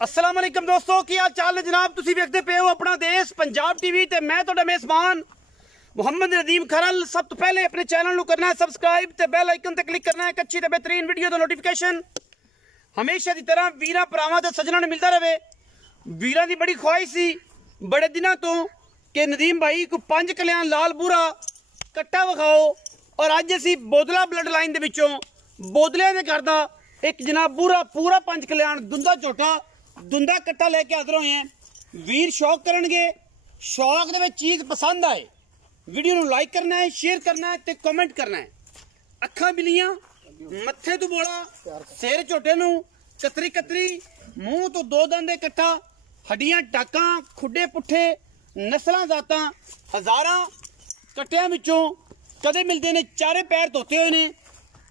अस्सलाम वालेकुम दोस्तों, की हाल चाल है जनाब। तुसी वेखदे पे हो अपना देश पंजाब टीवी ते मैं तुहाडा मेज़बान मुहम्मद नदीम खरल। सब तो पहले अपने चैनल नू करना है सबसक्राइब ते बेल आइकन ते क्लिक करना है। एक अच्छी ते बेहतरीन वीडियो दा नोटिफिकेशन हमेशा की तरह वीरां भरावां ते सज्जणां नूं मिलदा रहे। वीरां दी बड़ी ख्वाहिश सी बड़े दिनों तो कि नदीम भाई को 5 कल्याण लाल बूरा कट्टा विखाओ, और अज असी बोदला ब्लड लाइन दे विचों बोदलियां दे घर दा एक जनाब बूरा पूरा 5 कल्याण दुंदा झोटा दुंदा कट्टा लेके हाजिर होए हैं। वीर शौक करनगे, शौक दे विच चीज़ पसंद आए वीडियो नूं लाइक करना है, शेयर करना है ते कमेंट करना है। अखां बिलियां, मत्थे तो बोला, सिर झोटे नूं कतरी कतरी, मूँह तो 2 दंदे कट्ठा, हड्डियां टाकां, खुड्डे पुट्ठे, नस्लां जातां, हज़ारां कट्टियां विचों कदे मिलते ने चारे पैर धोते हुए ने,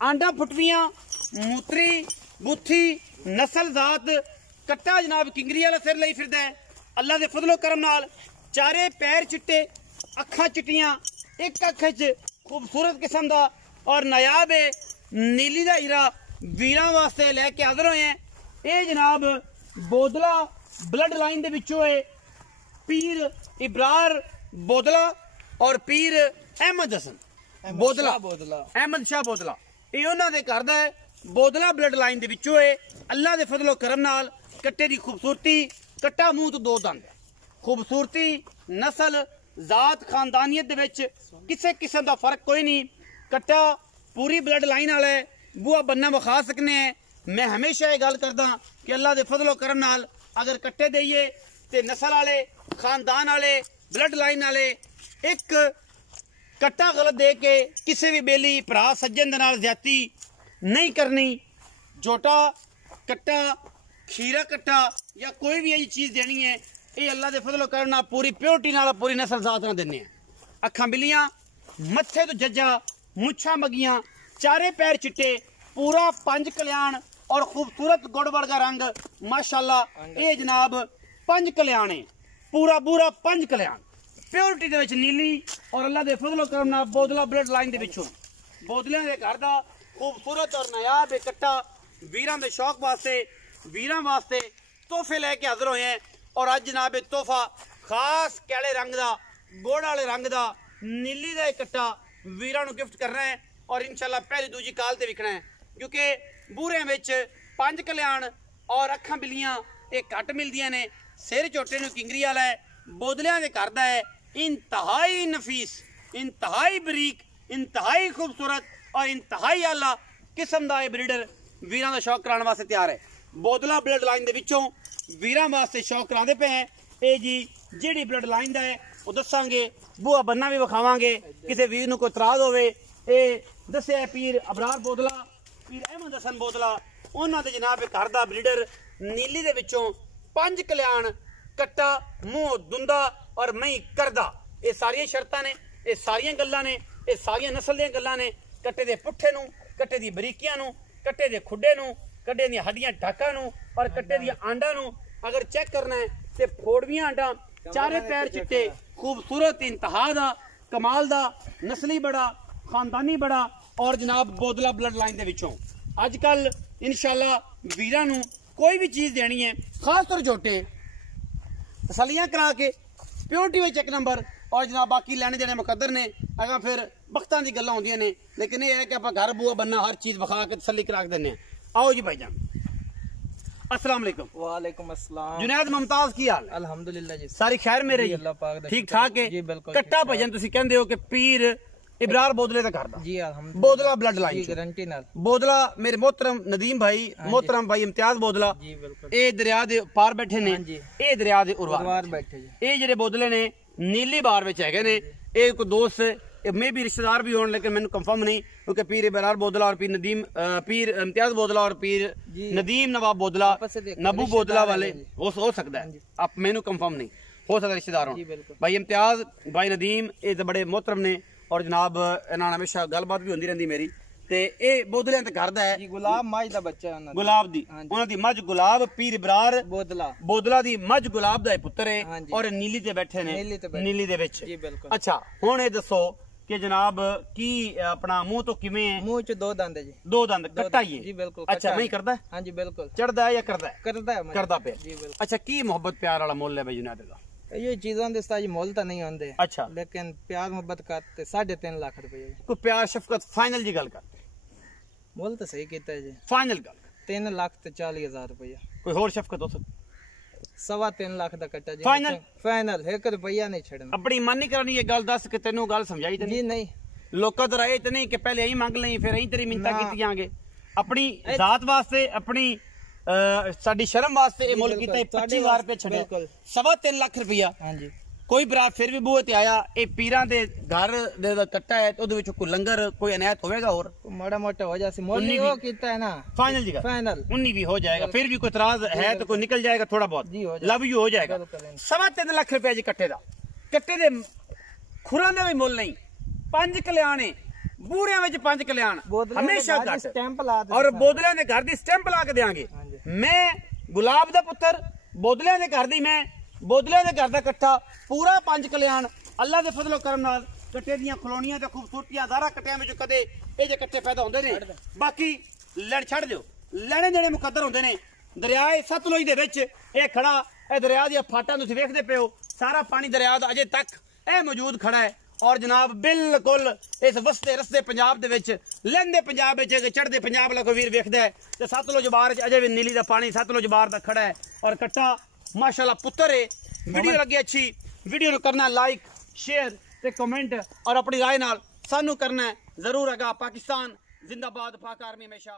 आंडा फुटवियां, मूत्री बुथी नस्ल जात कट्टा जनाब किंगरी वाला सिर लई फिरदा है। अल्लाह दे फजलो करम नाल चारे पैर चिट्टे, अखां चिट्टियां, एक अख च खूबसूरत किस्म दा और नायाब है नीली दा हीरा वीरां वास्ते लैके हाजिर होए हैं। ये जनाब बोदला ब्लड लाइन दे विचों है पीर इब्रार बोदला और पीर अहमद हसन बोदला अहमद शाह बोदला। ये उन्हां दे घर दा है, बोदला ब्लड लाइन दे विचों है। अल्लाह दे फजलो करम नाल कट्टे दी खूबसूरती, कट्टा मूँह तो 2 दंद, खूबसूरती नस्ल जात खानदानियत दे विच किसी किस्म का फर्क कोई नहीं। कट्टा पूरी ब्लड लाइन वाला है, बूआ बन्ना विखा सकने हैं। मैं हमेशा ये गल करदा कि अल्लाह दे फजलो करम नाल अगर कट्टे देइए तो नस्ल वाले खानदान वाले ब्लड लाइन वाले एक कट्टा गलत दे के किसी भी बेली भरा सज्जन दे नाल ज्यादती नहीं करनी। जोटा कट्टा खीरा कट्टा या कोई भी यही चीज़ देनी है, ये अल्लाह दे फजलो करना पूरी प्योरिटी नाल पूरी नस्ल जात नाल देने। अखां बिलियां, मत्थे तो जज्जा, मुच्छां मगियां, चारे पैर चिट्टे, पूरा 5 कल्याण और खूबसूरत गुड़ वर्गा रंग माशाअल्लाह। ये जनाब 5 कल्याण है, पूरा पूरा 5 कल्याण प्योरिटी दे विच नीली, और अल्लाह दे फजलो करम नाल बोदला ब्लड लाइन दे विचों बोदलियां दे घर दा खूबसूरत और नायाब कट्टा वीरां दे शौक वास्ते वीरां वास्ते तोहफे लैके हाजिर होए हैं। और अज जनाब तोहफा खास कैले रंग दा गुड़ वाले रंग दा नीली दा कट्टा वीरां नूं गिफ्ट करना है, और इंशाल्लाह पहली दूजी काल ते विकना है, क्योंकि बूरियां विच 5 कल्याण और अखां बिलियां ये घट मिलदियां ने। सिर झोटे नूं किंगरी वाला है, बोदलियां दे घर दा है, इंतहाई नफीस, इंतहाई बरीक, इंतहाई खूबसूरत और इंतहाई आला किस्म दा ये ब्रीडर वीरां दा शौक कराने वास्ते तैयार है। बोदला ब्लड लाइन दे विचों वीरां वास्ते शौक करांदे पे हैं। ये जी जिहड़ी ब्लड लाइन दा है वो दसांगे, बूआ बन्ना भी विखावांगे, किसी वीर नूं कोई इतराज होवे। ये दस्सिया पीर अबरार बोदला, पीर अहमद हसन बोदला, उन्हां दे जनाब घर दा ब्रीडर नीली दे विचों 5 कल्याण कट्टा मूँह दुंदा और मई करदा। ये सारियां शर्तां ने, ये सारियां गल्लां ने, ये सारियां नस्ल दियां गल्लां ने। कट्टे दे पुट्ठे नूं, कट्टे दी बरीकियां नूं, कट्टे दे खुड्डे नूं, कट्टे दी हड्डियां टाकां नूं और कट्टे दी आंडा नूं अगर चेक करना है तो फोड़वियां आंडा, चारे पैर चिट्टे, खूबसूरत इंतहा दा कमाल दा नस्ली बड़ा खानदानी बड़ा, और जनाब बोदला ब्लड लाइन दे विचों अजकल इंशाल्लाह वीरां नूं कोई भी चीज़ देनी है, खास तौर झोटे तसलियां करा के प्योरिटी विच 1 नंबर, और जनाब बाकी लैने देने मुकद्दर ने। अगर फिर वक्तां दी गल्लां होंदियां ने, लेकिन ये है कि आप घर बूआ बनना हर चीज़ विखा के तसली करा के देने। आओ जी भाईजान, अस्सलाम वालेकुम। वालेकुम अस्सलाम। जुनैद मुमताज की हाल? अल्हम्दुलिल्लाह जी, सारी खैर मेरे जी, अल्लाह पाक दा ठीक ठाक है जी, बिल्कुल कट्टा भजन तुसी कहंदे हो कि पीर इब्रार बोदले दा घर दा जी, अल्हम्दुलिल्लाह बोदला ब्लड लाइन जी, गारंटी नाल बोदला मेरे मोहतरम नदीम भाई, मोहतरम भाई इम्तियाज बोदला जी, बिल्कुल ये दरिया दे पार बैठे ने, ये दरिया दे उरवार बैठे जी। ये जेडे बोदले ने नीली बार विच हैगे ने। ये कोई दोस्त मे भी रिश्तेदार भी होने, लेकिन मैंने कंफर्म नहीं, क्योंकि पीर इब्रार बोदला और पीर नदीम पीर इम्तियाज बोदला और पीर नदीम नवाब बोदला नबू बोदला वाले हो सकता है, आप मैनू कंफर्म नहीं हो सकता रिश्तेदार हो। भाई इम्तियाज भाई नदीम ये तो बड़े मोहतरम ने, और जनाब इन्हां हमेशा गलबात भी होंदी रहंदी मेरी। ते ए बोदलियां ते घर दा है गुलाब मज दा बच्चा है, गुलाब दी उन्हां दी मज गुलाब पीर इब्रार बोदला दी मज गुलाब दा पुत्र है, और नीली ते बैठे ने नीली दे विच। अच्छा हुण ये दसो ਕਿ ਜਨਾਬ ਕੀ ਆਪਣਾ ਮੂੰਹ ਤੋਂ ਕਿਵੇਂ ਹੈ? मुंह च 2 दंद है जी। ਦੋ ਦੰਦ ਕੱਟਾ ਹੀ जी ਹੈ। बिल्कुल ਅੱਛਾ कट्टा ਨਹੀਂ है। ਕਰਦਾ हाँ जी बिल्कुल ਚੜਦਾ ਹੈ ਜਾਂ ਕਰਦਾ ਹੈ? करता है ਕਰਦਾ ਪਿਆ। जी बिल्कुल। ਅੱਛਾ ਕੀ ਮੁਹੱਬਤ ਪਿਆਰ ਵਾਲਾ ਮੁੱਲ ਹੈ ਬਈ ਜੁਨੈਦ ਦਾ? ये चीजों ਦੇ ਸਤਾਜ ਮੁੱਲ ਤਾਂ ਨਹੀਂ ਹੁੰਦੇ ਅੱਛਾ लेकिन प्यार मोहब्बत करते 3.5 लाख रुपए जी। ਕੋਈ ਪਿਆਰ ਸ਼ਫਕਤ ਫਾਈਨਲ ਜੀ ਗੱਲ ਕਰ, ਮੁੱਲ ਤਾਂ ਸਹੀ ਕੀਤਾ ਹੈ जी। ਫਾਈਨਲ ਗੱਲ 3 लाख ਤੇ 40,000 रुपया। ਕੋਈ ਹੋਰ ਸ਼ਫਕਤ ਹੋ ਸਕਦੀ? 3.25 लाख ਦਾ ਕੱਟਾ ਜੀ। Final? फाइनल 1 रुपया नहीं ਛੱਡਣਾ ਆਪਣੀ ਮਨ ਨਹੀਂ ਕਰਨੀ ਇਹ ਗੱਲ ਦੱਸ ਕਿ ਤੈਨੂੰ ਗੱਲ ਸਮਝਾਈ ਤੇ जी। ਨਹੀਂ? नहीं ਲੋਕਾਂ ਦਾ ਰਾਏ ਤੇ ਨਹੀਂ ਕਿ ਪਹਿਲੇ ਅਸੀਂ ਮੰਗ ਲਈ ਫਿਰ ਅਸੀਂ ਤੇਰੀ ਮਿੰਤਾ ਨਾ। ਕੀਤੀਆਂਗੇ। ਆਪਣੀ ਜ਼ਾਤ ਵਾਸਤੇ ਆਪਣੀ ਸਾਡੀ ਸ਼ਰਮ ਵਾਸਤੇ ਇਹ ਮੁੱਲ ਕੀਤਾ 25000 ਰੁਪਏ ਛੱਡਿਆ। ਬਿਲਕੁਲ। 3.25 ਲੱਖ ਰੁਪਇਆ। हाँ जी ਕੋਈ ਬਰਾਤ ਫਿਰ ਵੀ ਬੂਹੇ ਤੇ ਆਇਆ, ਇਹ ਪੀਰਾਂ ਦੇ ਘਰ ਦੇ ਦਾ ਕੱਟਾ ਹੈ ਤੇ ਉਹਦੇ ਵਿੱਚ ਕੋਈ ਲੰਗਰ ਕੋਈ ਅਨਾਇਤ ਹੋਵੇਗਾ ਹੋਰ ਮਾੜਾ ਮੋਟਾ ਹੋ ਜਾਸੀ ਮੁੱਲ उन्नी ਨਹੀਂ भी- ਉਹ ਕੀਤਾ ਹੈ ਨਾ। फाइनल जी का फाइनल 19 भी हो जाएगा, फिर भी कोई इतराज है तो कोई निकल जाएगा थोड़ा बहुत, जी, हो जाएगा। लव यू हो जाएगा। बिल्कुल। 3.5 ਲੱਖ ਰੁਪਏ ਜੀ ਕੱਟੇ ਦਾ। ਕੱਟੇ ਦੇ ਖੁਰਾਂ ਦਾ ਵੀ ਮੁੱਲ ਨਹੀਂ। 5 ਕਲਿਆਣੇ ਬੂਰਿਆਂ ਵਿੱਚ 5 ਕਲਿਆਣ ਬੋਤਲਾਂ ਦੇ ਹਮੇਸ਼ਾ ਘਰ ਦੀ ਘੱਟ ਸਟੈਂਪ ਲਾ ਦੇ ਔਰ ਬੋਦਲਿਆਂ ਦੇ ਘਰ ਦੀ ਸਟੈਂਪ ਲਾ ਕੇ ਦੇਾਂਗੇ। ਹਾਂਜੀ। ਮੈਂ ਗੁਲਾਬ ਦਾ ਪੁੱਤਰ ਬੋਦਲਿਆਂ ਦੇ ਘਰ ਦੀ, ਮੈਂ ਬੋਦਲਿਆਂ ਦੇ ਘਰ ਦਾ ਇਕੱਠਾ ਪੂਰਾ 5 ਕਲਿਆਣ ਅੱਲਾ ਦੇ ਫਜ਼ਲੋ ਕਰਮ ਨਾਲ ਕੱਟੇ ਦੀਆਂ ਖਲੋਣੀਆਂ ਤੇ ਖੂਬਸੂਰਤੀਆਂ ਜ਼ਾਰਾ ਕੱਟਿਆਂ ਵਿੱਚ ਕਦੇ ਇਹ ਜੇ ਕੱਟੇ ਪੈਦਾ ਹੁੰਦੇ ਨੇ। ਬਾਕੀ ਲੈਣ ਛੱਡ ਦਿਓ, ਲੈਣੇ ਦੇਣੇ ਮੁਕੱਦਰ ਹੁੰਦੇ ਨੇ। ਦਰਿਆਏ ਸਤਲੁਜ ਦੇ ਵਿੱਚ ਇਹ ਖੜਾ, ਇਹ ਦਰਿਆ ਦੀਆਂ ਫਾਟਾਂ ਤੁਸੀਂ ਵੇਖਦੇ ਪਏ ਹੋ, ਸਾਰਾ ਪਾਣੀ ਦਰਿਆ ਦਾ ਅਜੇ ਤੱਕ ਇਹ ਮੌਜੂਦ ਖੜਾ ਹੈ। ਔਰ ਜਨਾਬ ਬਿਲਕੁਲ ਇਸ ਵਸਤੇ ਰਸਤੇ ਪੰਜਾਬ ਦੇ ਵਿੱਚ, ਲਹਿੰਦੇ ਪੰਜਾਬ ਵਿੱਚ, ਚੜ੍ਹਦੇ ਪੰਜਾਬ ਵਾਲਾ ਕੋਈ ਵੀਰ ਵੇਖਦਾ ਹੈ ਤੇ ਸਤਲੁਜ ਬਾਰ ਚ ਅਜੇ ਵੀ ਨੀਲੀ ਦਾ ਪਾਣੀ ਸਤਲੁਜ ਬਾਰ ਦਾ ਖੜਾ ਹੈ। ਔਰ ਕੱਟਾ ਮਾਸ਼ਾਅੱਲਾ ਪੁੱਤਰ ਹੈ। ਵੀਡੀਓ ਲੱਗੀ ਅੱਛੀ, ਵੀਡੀਓ ਨੂੰ ਕਰਨਾ ਲਾਈਕ शेयर ते कमेंट और अपनी राय नाल सानू करना है जरूर। अगा पाकिस्तान जिंदाबाद, पाक आर्मी हमेशा।